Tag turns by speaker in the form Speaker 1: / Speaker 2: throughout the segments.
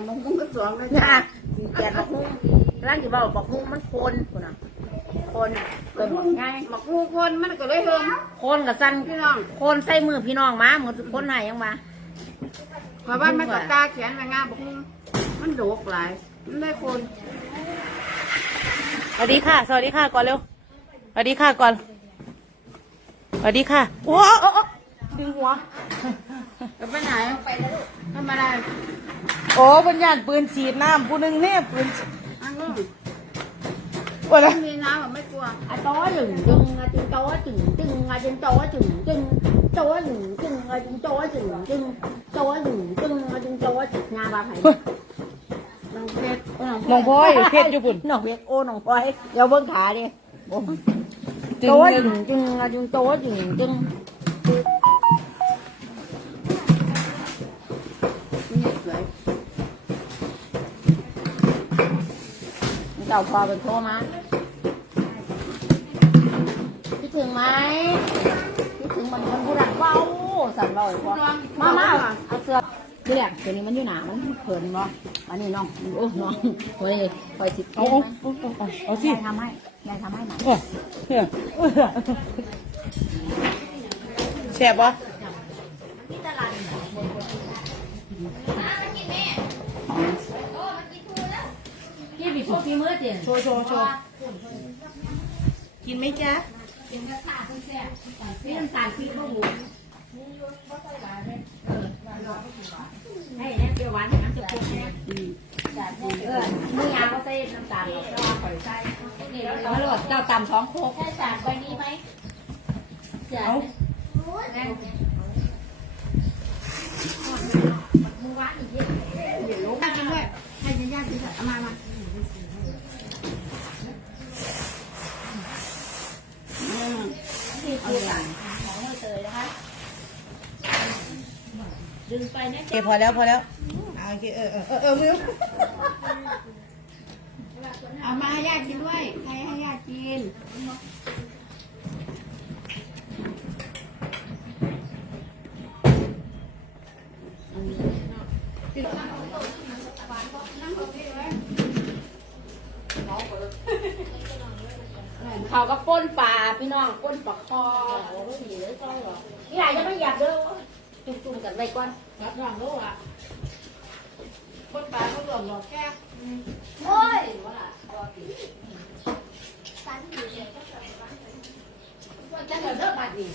Speaker 1: นมะม่วงก็สวงเลย
Speaker 2: นะ
Speaker 1: จ้า
Speaker 2: แกนบักฮุ้งร่างที่บอกบักฮุ้งมันโคนคุณน่ะโคนเกิดหมดง่าย
Speaker 1: หมักลูกคนมันก็เลยเฮิม
Speaker 2: โคนกับสั้น
Speaker 1: พี่น้อง
Speaker 2: โคนใส่มือพี่น้องมาเหมือนคนไหนยังมา
Speaker 1: เพราะว่ามันก็ตาแขนแม่งาบอกมันโดกหลายมันได้คน
Speaker 3: สวัสดีค่ะ สวัสดีค่ะก่อนเร็วสวัสดีค่ะก่อนสวัสดีค่ะโอ้โอ้โอ้ดึงหัว
Speaker 1: จะไปไหนทำอะไร
Speaker 3: โอ้ปัญญาณปืนฉีดน้ำผู้หนึงเนี่ยปืนฉีด
Speaker 1: อันนู้น
Speaker 3: โอ้ย
Speaker 1: มีน้ำแบบไม่กลัว
Speaker 2: อะโต้จึงจึงอะจึงโต้จึงจึงอะจึงโต้จึงจึงโต้จึงจึงอะจึงโต้จึงจึงโต้จึงจึงอะจึงโต้จึงงาบาไผ่
Speaker 1: น้องเพชร
Speaker 3: น้องพลอยเพชรอยู่ปุ่น
Speaker 2: น้องเวียกโอ้น้องพลอยเดี๋ยวเบิ่งขาดิโอ้
Speaker 3: จึง
Speaker 2: โต้
Speaker 3: หนึ่
Speaker 2: จึ
Speaker 3: ง
Speaker 2: งจึงอะจึงโต้จึงจึง จ้าพอเป็นโทรมาคิดถึงไหมคิดถึงมันคนผู้รักเบาสั่นเบาพอมามาเอาเสื้อเรียกตัวนี้มันอยู่หนามันเขินบ่อันนี้น้องโอ้น้องเฮ้ยคอยสิบ
Speaker 3: เอา
Speaker 2: เอา
Speaker 3: เอาเอาสิ
Speaker 2: ทำให้ยายทำให้หน่อย
Speaker 3: เออเออเออแซ่บปะ
Speaker 2: พี่บีบพี่มือเตียน
Speaker 3: โชว์โชว์โชว์กินไหมจ๊ะ
Speaker 2: นี่น้ำตาลพี่ลูกหมูให้เนี่ยเปรี้ยวหวานให้มันจะปรุงเนี่ยเออนี่ยาเขาใส่น้ำตาลแล้วก็ปล่อยใส่นี่แล้วเราโหลดเจ้าตำสองโคกใช่จานใบนี้ไหมจาน
Speaker 3: เอา
Speaker 2: มือวานอีกเยอะ
Speaker 1: เดี๋ยวลูกกินด้วยให้ญาติๆกินด้วยเอามามาอืม
Speaker 2: ที่คือต่างของมือเตยนะคะ ดึงไปนะ
Speaker 3: โอเคพอแล้วพอแล้วเอาโอเคเออเออเออเออมือ
Speaker 1: เอามาให้ญาติกินด้วยให้ให้ญาติกิน
Speaker 2: เขาก็ป้นปลาพี่น้องป้นปลาคอนี่หลายจะไม่อยากเด้อ จุ่มๆกันไว้ก่อน
Speaker 1: รับรองลูกอะคนปลาเขาหลอกหลอกแค่
Speaker 2: โอ้ยจะเลิกมาดี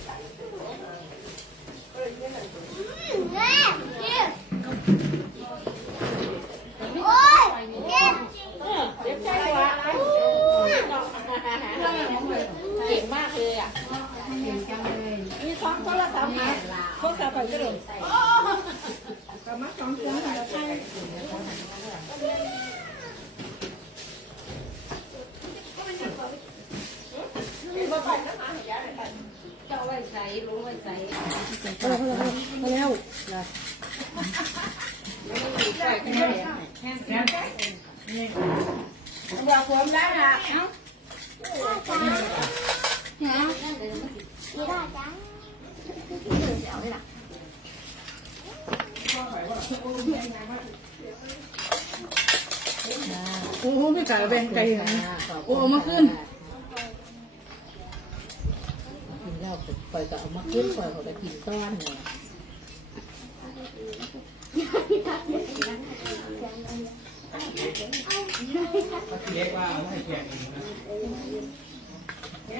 Speaker 1: เด็กใจกว่า
Speaker 2: เก่งมากเลยอะ
Speaker 1: เก่งจังเลย
Speaker 3: มีท้อง โทรศัพท์มาโทรศัพท์ไปก็เลย
Speaker 1: ก็มาสองคนค่ะใช่
Speaker 2: เจ้าไว้ใส่รู้ไว้ใส่
Speaker 3: พอแล้วพอแล้ว
Speaker 2: เดี๋ยวผมได้ละเอ้า
Speaker 3: โอ้โหไม่ไก่แบ่งไก่เหรอโอ้เอามาขึ้น
Speaker 2: กินแล้วปล่อยก็เอามาขึ้นปล่อยเขาไปกินต้อนเลย
Speaker 1: เด้อเลยเอ้ย
Speaker 2: ง่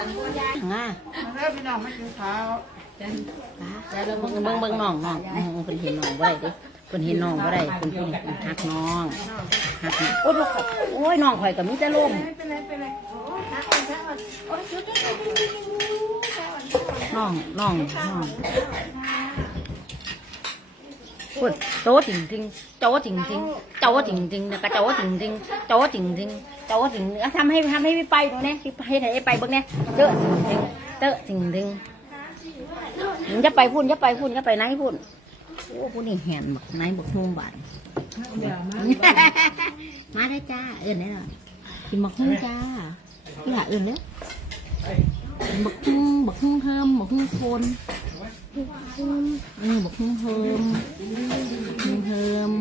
Speaker 1: มาเริ่มพี่น้องมากินข้าว
Speaker 2: แล้วเบิ่งเบิ่งเบิ่งน้องน้องเพิ่นเห็นน้องบ่ได้ดิเพิ่นเห็นน้องบ่ได้เพิ่นเพิ่นหักน้องหักน้องโอ้ยลูกข่อยโอ้ยน้องข่อยก็มีแต่ลม
Speaker 1: ไม่เป็นไรเป็นไรโอ้ยทักคนทักคนโอ้ยชุดนี้
Speaker 2: น้องน้องน้อง
Speaker 1: เพู
Speaker 2: ดโจจริงจริงโจจริงจริงโจจริงจริงนะกระโจจริงจริงโจจริงจริง โจจริงทำให้ทำให้พี่ไปตรงนี้พี่ให้ไหนไปเบิ้งเนี่ยเจอจริงเจอจริงจริงจะไปพุ่นจะไปพุ่นจะไปไหนพุ่นโอ้พุ่นนี่แหนบักไหนบักทุ่งบาดมาได้จ้าเอื่นได้หรอกินบักฮุ่งจ้าพี่หาเอื่นเด้อบักฮุ่งบักฮุ่งเฮิมบักฮุ่งโคนเออบักฮุ่งเฮิมบักฮุ่งเฮิม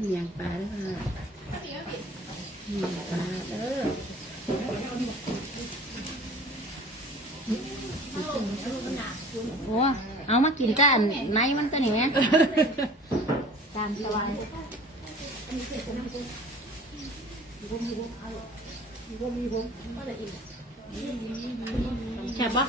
Speaker 1: เมียงปลาด้วยค่ะเมียงปลาเออ
Speaker 2: โอ้เอามากินจ้าไหนมันก็นี่แม่ตามสบายแซ่ปะ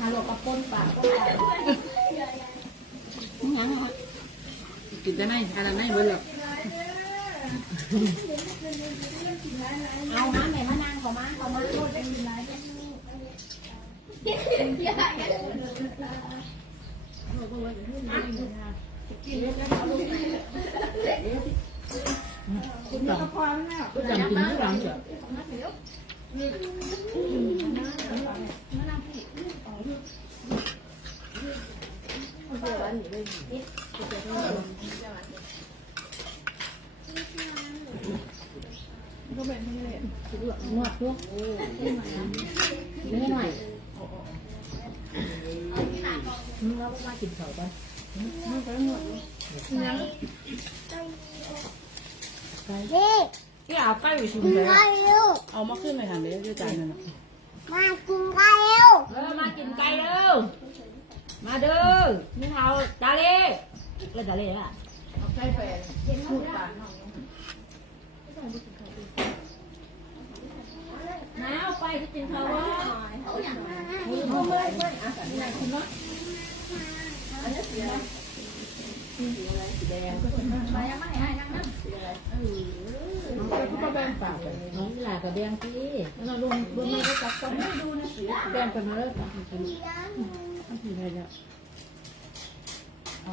Speaker 2: ฮัลโหลกับป้นปากป้นปากงั้น
Speaker 1: กินจะไหนอันนั้ไหนเบิ่งหรอก
Speaker 2: เอามาแม่มานั่งขอมาขอมาโคตรเป็นไร
Speaker 1: จำกินไม่หลังจ้ะ
Speaker 2: นวดด้วยนี่หน่อย มึงว่ามากินเขาปะ
Speaker 3: ที่เอาใกล้ไปชิมเลยเอามาขึ้นไปทำเลยด้วยจานนั่นน่ะ
Speaker 2: เออมากินไก่เร็วมาเด้อนี่เฮาตาเล่เล่นตาเล่ล่ะน้าเอาไปที่กินเขาว่า
Speaker 1: ก็แบ่งปากไป
Speaker 2: น้องหลากับแดงพี่
Speaker 1: แล้วลุงลุงไม่ได้จับต้องไม่ดูนะแบ่งกันมาเลยปากกันทีไรเนี่ยเอา